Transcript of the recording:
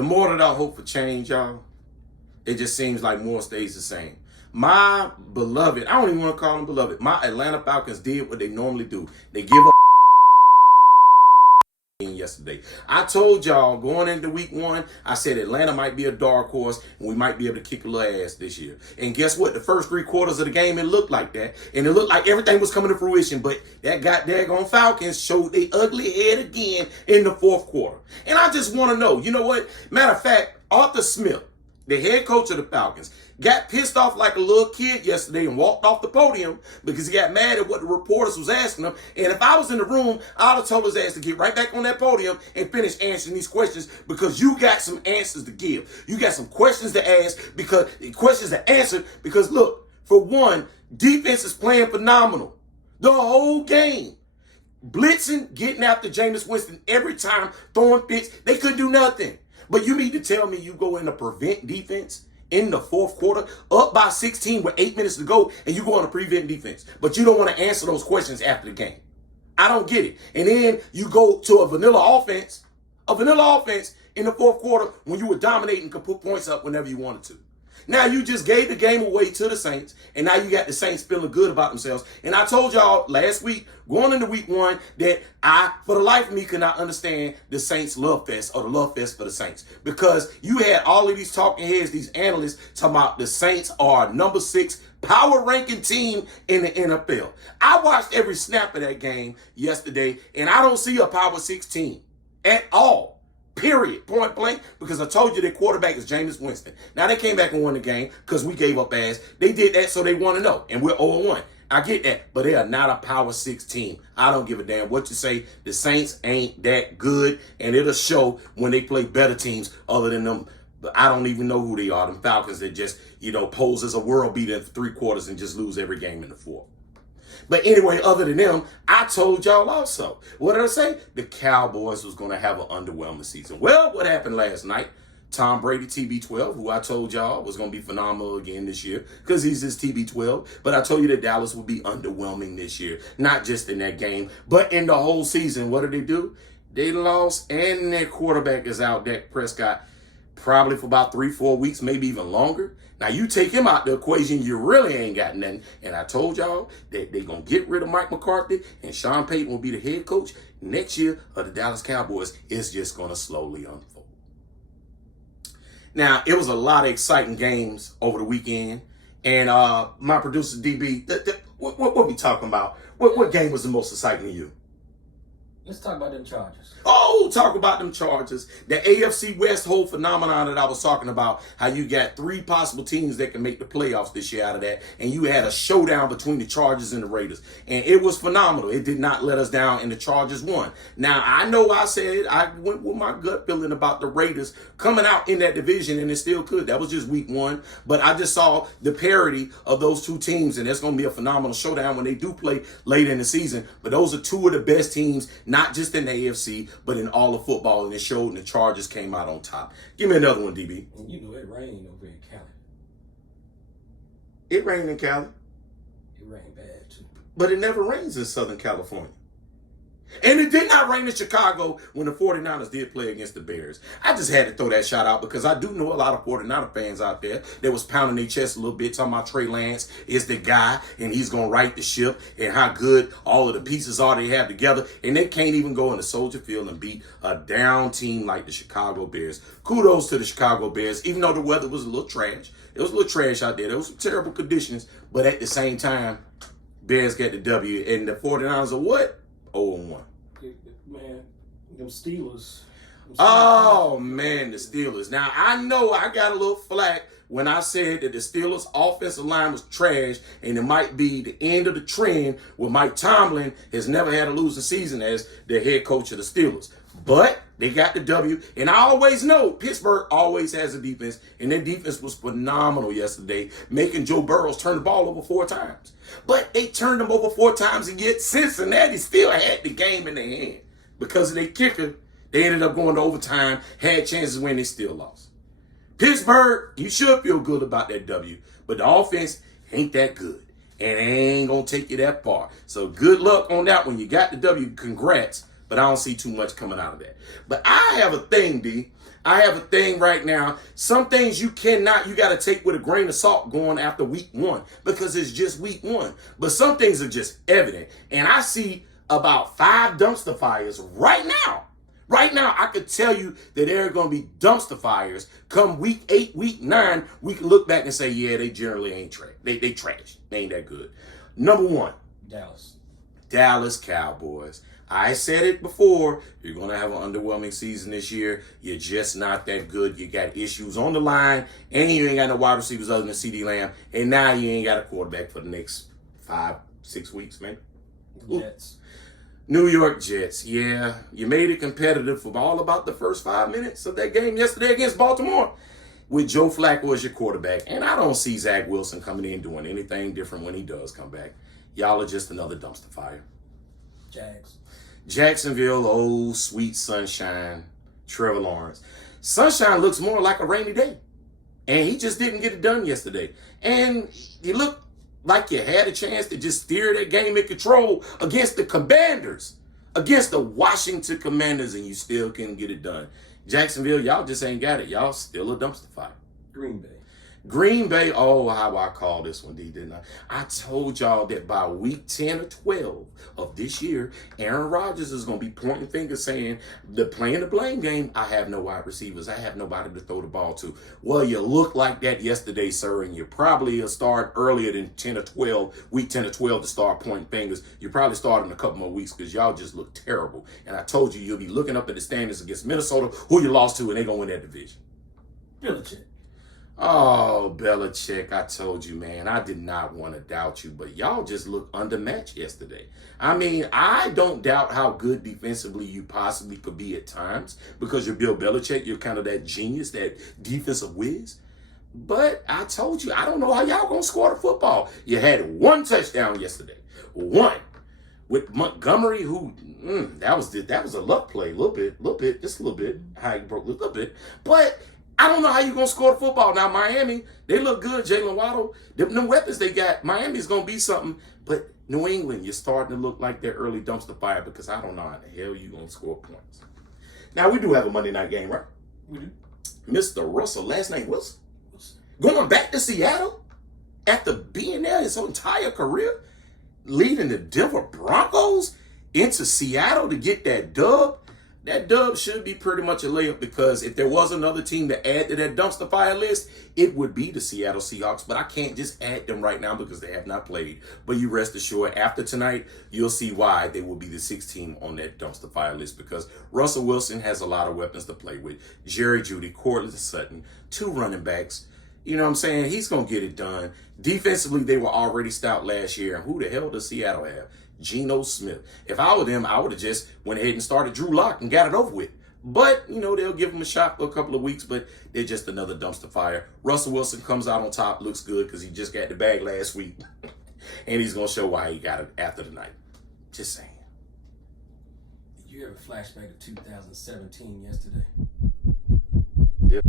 the more that I hope for change, y'all, it just seems like more stays the same. My beloved, I don't even want to call them beloved, my Atlanta Falcons did what they normally do. They give up yesterday. I told y'all going into week 1, I said Atlanta might be a dark horse and we might be able to kick a little ass this year. And guess what? The first 3 quarters of the game, it looked like that. And it looked like everything was coming to fruition. But that goddamn Falcons showed their ugly head again in the 4th quarter. And I just want to know, you know what? Matter of fact, Arthur Smith, the head coach of the Falcons, got pissed off like a little kid yesterday and walked off the podium because he got mad at what the reporters was asking him. And if I was in the room, I'd have told his ass to get right back on that podium and finish answering these questions because you got some answers to give. You got some questions to ask because questions to answer because look, for one, defense is playing phenomenal. The whole game. Blitzing, getting after Jameis Winston every time, throwing fits. They couldn't do nothing. But you mean to tell me you go in a prevent defense in the 4th quarter, up by 16 with 8 minutes to go, and you go on a prevent defense. But you don't want to answer those questions after the game. I don't get it. And then you go to a vanilla offense in the 4th quarter when you were dominating and could put points up whenever you wanted to. Now you just gave the game away to the Saints, and now you got the Saints feeling good about themselves. And I told y'all last week, going into week 1, that I, for the life of me, could not understand the Saints love fest or the love fest for the Saints. Because you had all of these talking heads, these analysts, talking about the Saints are number 6 power ranking team in the NFL. I watched every snap of that game yesterday, and I don't see a power 6 team at all. Period. Point blank. Because I told you their quarterback is Jameis Winston. Now they came back and won the game because we gave up ass. They did that so they want to know. And we're 0-1. I get that. But they are not a power 6 team. I don't give a damn what you say. The Saints ain't that good. And it'll show when they play better teams other than them. But I don't even know who they are. Them Falcons that just, pose as a world beater in 3 quarters and just lose every game in the 4th. But anyway, other than them, I told y'all also. What did I say? The Cowboys was going to have an underwhelming season. Well, what happened last night? Tom Brady, TB12, who I told y'all was going to be phenomenal again this year because he's his TB12. But I told you that Dallas would be underwhelming this year. Not just in that game, but in the whole season. What did they do? They lost, and their quarterback is out, Dak Prescott, probably for about 3-4 weeks, maybe even longer. Now, you take him out the equation, you really ain't got nothing. And I told y'all that they're going to get rid of Mike McCarthy and Sean Payton will be the head coach next year of the Dallas Cowboys. It's just going to slowly unfold. Now, it was a lot of exciting games over the weekend. And my producer, DB, what we talking about? What game was the most exciting to you? Let's talk about them Chargers. Oh, talk about them Chargers. The AFC West whole phenomenon that I was talking about, how you got 3 possible teams that can make the playoffs this year out of that, and you had a showdown between the Chargers and the Raiders. And it was phenomenal. It did not let us down, and the Chargers won. Now, I know I said I went with my gut feeling about the Raiders coming out in that division, and it still could. That was just week 1. But I just saw the parity of those 2 teams, and it's going to be a phenomenal showdown when they do play later in the season. But those are 2 of the best teams, not just in the AFC, but in all of football, and it showed, and the Chargers came out on top. Give me another one, DB. And you know it rained over in Cali. It rained in Cali. It rained bad, too. But it never rains in Southern California. And it did not rain in Chicago when the 49ers did play against the Bears. I just had to throw that shout out because I do know a lot of 49er fans out there that was pounding their chest a little bit, talking about Trey Lance is the guy and he's going to right the ship and how good all of the pieces are they have together. And they can't even go into Soldier Field and beat a down team like the Chicago Bears. Kudos to the Chicago Bears, even though the weather was a little trash. It was a little trash out there. There was some terrible conditions. But at the same time, Bears got the W. And the 49ers are what? 0-1. Man, them Steelers. Oh, man, the Steelers. Now, I know I got a little flack when I said that the Steelers' offensive line was trash and it might be the end of the trend where Mike Tomlin has never had a losing season as the head coach of the Steelers. But they got the W. And I always know Pittsburgh always has a defense. And their defense was phenomenal yesterday, making Joe Burrow turn the ball over 4 times. But they turned them over 4 times, and yet Cincinnati still had the game in their hand. Because of their kicker, they ended up going to overtime, had chances when they still lost. Pittsburgh, you should feel good about that W. But the offense ain't that good. And it ain't going to take you that far. So good luck on that one. You got the W. Congrats. But I don't see too much coming out of that. But I have a thing, D. I have a thing right now. Some things you got to take with a grain of salt going after week 1 because it's just week 1. But some things are just evident. And I see about 5 dumpster fires right now. Right now, I could tell you that there are going to be dumpster fires come week 8, week 9. We can look back and say, yeah, they generally ain't trash. They trash. They ain't that good. Number 1. Dallas Cowboys. I said it before. You're going to have an underwhelming season this year. You're just not that good. You got issues on the line, and you ain't got no wide receivers other than CeeDee Lamb, and now you ain't got a quarterback for the next 5-6 weeks, man. Jets. New York Jets. Yeah, you made it competitive for all about the first 5 minutes of that game yesterday against Baltimore with Joe Flacco as your quarterback. And I don't see Zach Wilson coming in doing anything different when he does come back. Y'all are just another dumpster fire. Jags. Jacksonville, oh, sweet sunshine, Trevor Lawrence. Sunshine looks more like a rainy day. And he just didn't get it done yesterday. And you look like you had a chance to just steer that game in control against the Commanders, against the Washington Commanders, and you still couldn't get it done. Jacksonville, y'all just ain't got it. Y'all still a dumpster fire. Green Bay, oh, how I call this one, D, didn't I? I told y'all that by week 10 or 12 of this year, Aaron Rodgers is going to be pointing fingers saying, playing the blame game, I have no wide receivers. I have nobody to throw the ball to. Well, you look like that yesterday, sir, and you probably start earlier than 10 or 12, week 10 or 12 to start pointing fingers. You probably start in a couple more weeks because y'all just look terrible. And I told you, you'll be looking up at the standings against Minnesota, who you lost to, and they're going to win that division. Belichick. Oh, Belichick, I told you, man, I did not want to doubt you, but y'all just looked undermatched yesterday. I mean, I don't doubt how good defensively you possibly could be at times because you're Bill Belichick. You're kind of that genius, that defensive whiz. But I told you, I don't know how y'all going to score the football. You had 1 touchdown yesterday. 1. With Montgomery, who, that was a luck play, a little bit, just a little bit, how he broke a little bit. But I don't know how you're going to score the football. Now, Miami, they look good. Jalen Waddle, them weapons they got, Miami's going to be something. But New England, you're starting to look like their early dumpster fire because I don't know how the hell you're going to score points. Now, we do have a Monday night game, right? We do. Mr. Russell, last name was going back to Seattle after being there his entire career, leading the Denver Broncos into Seattle to get that dub. That dub should be pretty much a layup because if there was another team to add to that dumpster fire list, it would be the Seattle Seahawks. But I can't just add them right now because they have not played. But you rest assured, after tonight, you'll see why they will be the 6th team on that dumpster fire list because Russell Wilson has a lot of weapons to play with. Jerry Jeudy, Cortland Sutton, 2 running backs. You know what I'm saying? He's going to get it done. Defensively, they were already stout last year. And who the hell does Seattle have? Geno Smith. If I were them, I would have just went ahead and started Drew Lock and got it over with. But, they'll give him a shot for a couple of weeks, but they're just another dumpster fire. Russell Wilson comes out on top, looks good because he just got the bag last week. And he's going to show why he got it after the night. Just saying. Did you ever flashback to 2017 yesterday? Yep.